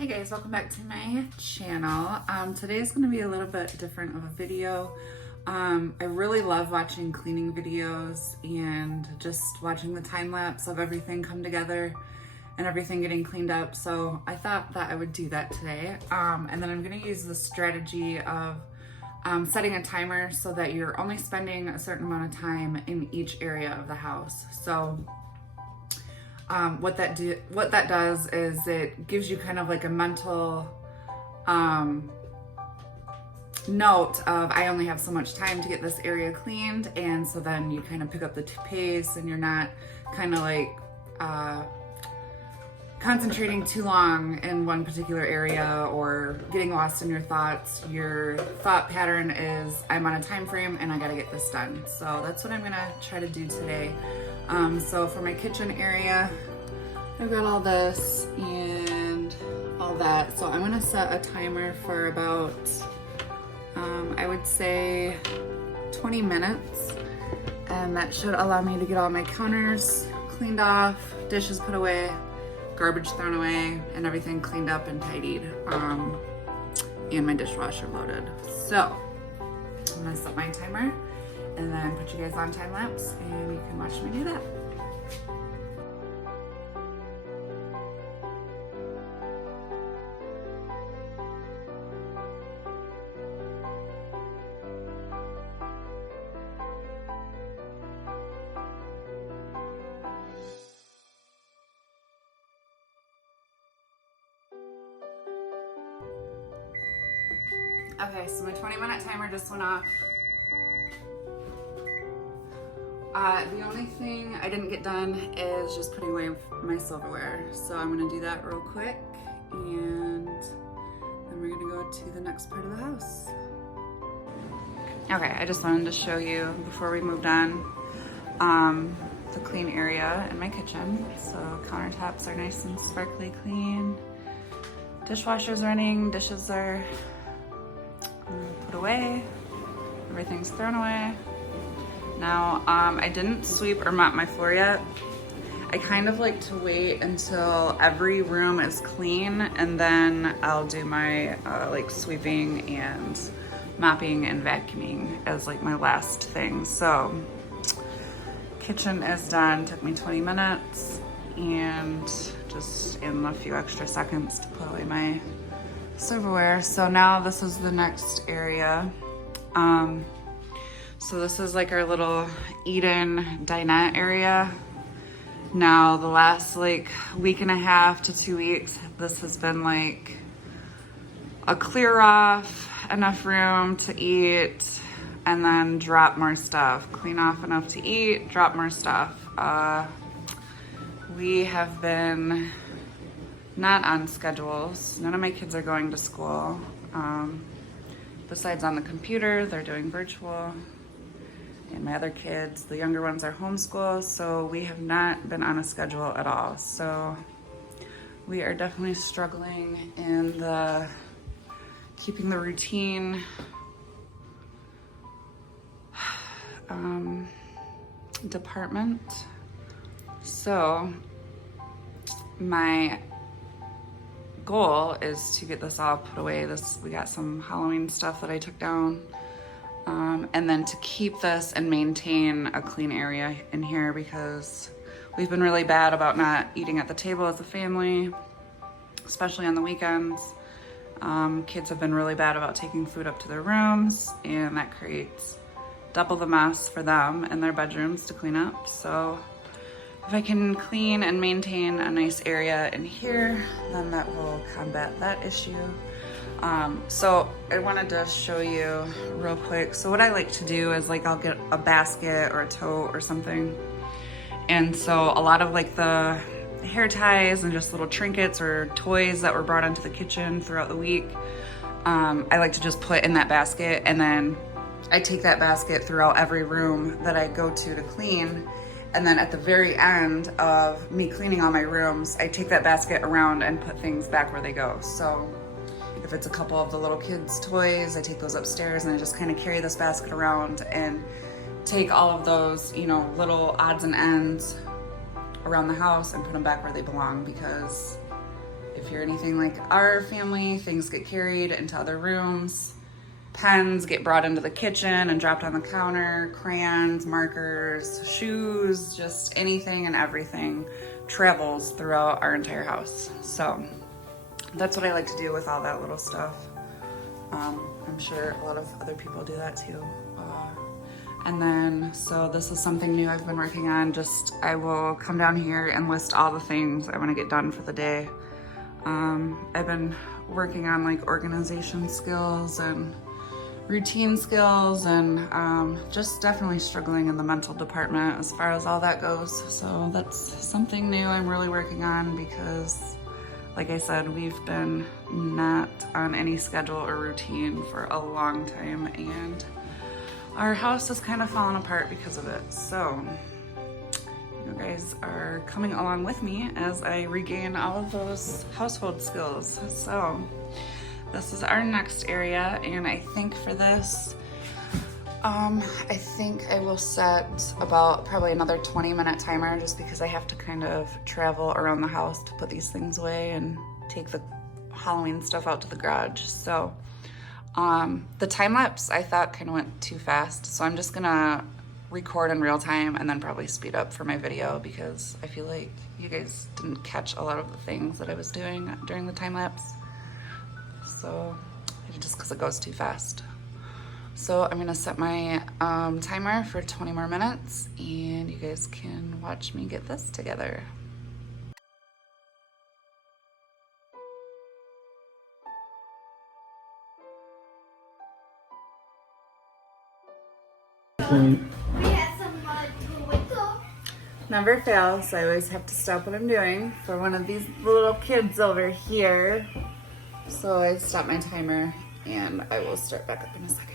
Hey guys, welcome back to my channel. Today is going to be a little bit different of a video. I really love watching cleaning videos and just watching the time lapse of everything come together and everything getting cleaned up. So I thought that I would do that today. And then I'm going to use the strategy of setting a timer so that you're only spending a certain amount of time in each area of the house. So what that does is it gives you kind of like a mental note of I only have so much time to get this area cleaned, and so then you kind of pick up the pace and you're not kind of like concentrating too long in one particular area or getting lost in your thoughts. Your thought pattern is I'm on a time frame and I gotta get this done. So that's what I'm gonna try to do today. So for my kitchen area, I've got all this and all that. So I'm gonna set a timer for about, I would say 20 minutes. And that should allow me to get all my counters cleaned off, dishes put away, garbage thrown away, and everything cleaned up and tidied, and my dishwasher loaded. So I'm gonna set my timer and then put you guys on time lapse and you can watch me do that. Okay, so my 20-minute timer just went off. The only thing I didn't get done is just putting away my silverware. So I'm gonna do that real quick and then we're gonna go to the next part of the house. Okay, I just wanted to show you before we moved on the clean area in my kitchen. So countertops are nice and sparkly clean. Dishwasher's running, dishes are put away, everything's thrown away. Now, I didn't sweep or mop my floor yet. I kind of like to wait until every room is clean and then I'll do my like sweeping and mopping and vacuuming as like my last thing. So, kitchen is done, took me 20 minutes and just in a few extra seconds to put away my silverware. So now this is the next area. So this is like our little eat-in dinette area. Now the last like week and a half to 2 weeks, this has been like a clear off, enough room to eat, and then drop more stuff. Clean off enough to eat, drop more stuff. We have been not on schedules. None of my kids are going to school. Besides on the computer, they're doing virtual. And my other kids, the younger ones, are homeschooled, so we have not been on a schedule at all. So we are definitely struggling in the keeping the routine department. So my goal is to get this all put away. We got some Halloween stuff that I took down, and then to keep this and maintain a clean area in here because we've been really bad about not eating at the table as a family, especially on the weekends. Kids have been really bad about taking food up to their rooms, and that creates double the mess for them and their bedrooms to clean up. So if I can clean and maintain a nice area in here, then that will combat that issue. So I wanted to show you real quick. So what I like to do is like I'll get a basket or a tote or something. And so a lot of like the hair ties and just little trinkets or toys that were brought into the kitchen throughout the week, I like to just put in that basket, and then I take that basket throughout every room that I go to clean. And then at the very end of me cleaning all my rooms, I take that basket around and put things back where they go. So if it's a couple of the little kids' toys, I take those upstairs and I just kind of carry this basket around and take all of those, you know, little odds and ends around the house and put them back where they belong, because if if you're anything like our family, things get carried into other rooms. Pens get brought into the kitchen and dropped on the counter, crayons, markers, shoes, just anything and everything travels throughout our entire house. So that's what I like to do with all that little stuff. I'm sure a lot of other people do that too. And then, so this is something new I've been working on. I will come down here and list all the things I want to get done for the day. I've been working on like organization skills and routine skills, and just definitely struggling in the mental department as far as all that goes. So that's something new I'm really working on because, like I said, we've been not on any schedule or routine for a long time, and our house has kind of fallen apart because of it. So you guys are coming along with me as I regain all of those household skills. So this is our next area, and I think for this, I think I will set about probably another 20-minute timer just because I have to kind of travel around the house to put these things away and take the Halloween stuff out to the garage. So the time lapse I thought kind of went too fast, so I'm just gonna record in real time and then probably speed up for my video because I feel like you guys didn't catch a lot of the things that I was doing during the time lapse. So just because it goes too fast. So I'm gonna set my timer for 20 more minutes and you guys can watch me get this together. Never fails, I always have to stop what I'm doing for one of these little kids over here. So I stop my timer and I will start back up in a second.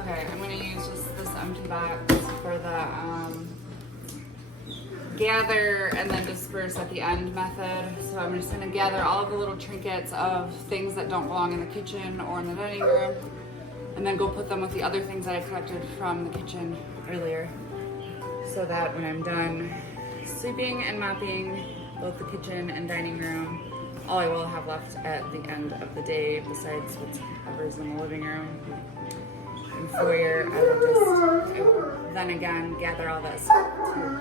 Okay, I'm gonna use just this empty box for the gather and then disperse at the end method. So I'm just gonna gather all of the little trinkets of things that don't belong in the kitchen or in the dining room, and then go put them with the other things that I collected from the kitchen earlier. So that when I'm done sweeping and mopping both the kitchen and dining room, all I will have left at the end of the day, besides whatever's in the living room and foyer, I will then again gather all that stuff too.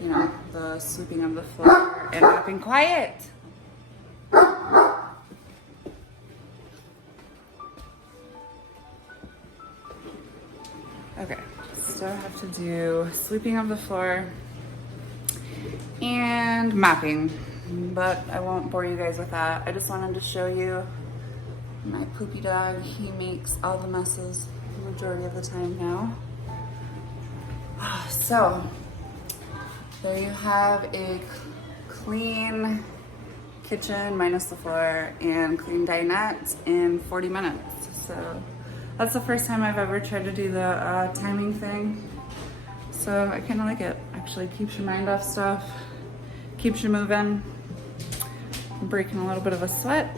You know, the sweeping of the floor and mopping. Quiet! Okay, still have to do sweeping of the floor and mopping. but I won't bore you guys with that. I just wanted to show you my poopy dog. He makes all the messes the majority of the time now. So there you have a clean kitchen minus the floor and clean dinette in 40 minutes. So that's the first time I've ever tried to do the timing thing. So I kind of like it. Actually keeps your mind off stuff, keeps you moving. I'm breaking a little bit of a sweat.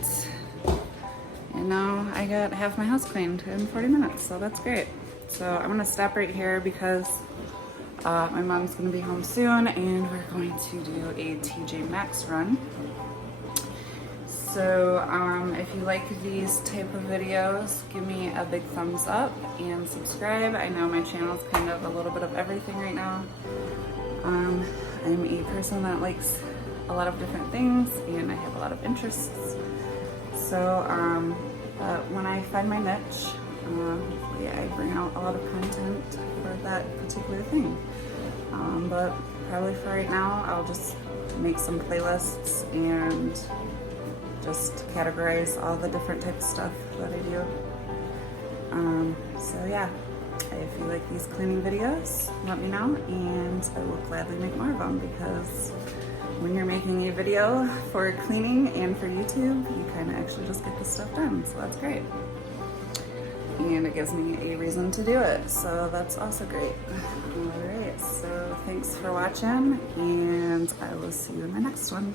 And now I got half my house cleaned in 40 minutes, so that's great. So I'm gonna stop right here because my mom's gonna be home soon and we're going to do a TJ Maxx run. So if you like these type of videos, give me a big thumbs up and subscribe. I know my channel's kind of a little bit of everything right now. I'm a person that likes a lot of different things and I have a lot of interests. So when I find my niche, hopefully I bring out a lot of content for that particular thing. But probably for right now, I'll just make some playlists and just categorize all the different types of stuff that I do. So yeah, if you like these cleaning videos, let me know and I will gladly make more of them, because when you're making a video for cleaning and for YouTube, you kind of actually just get this stuff done, so that's great. And it gives me a reason to do it, so that's also great. All right, so thanks for watching, and I will see you in my next one.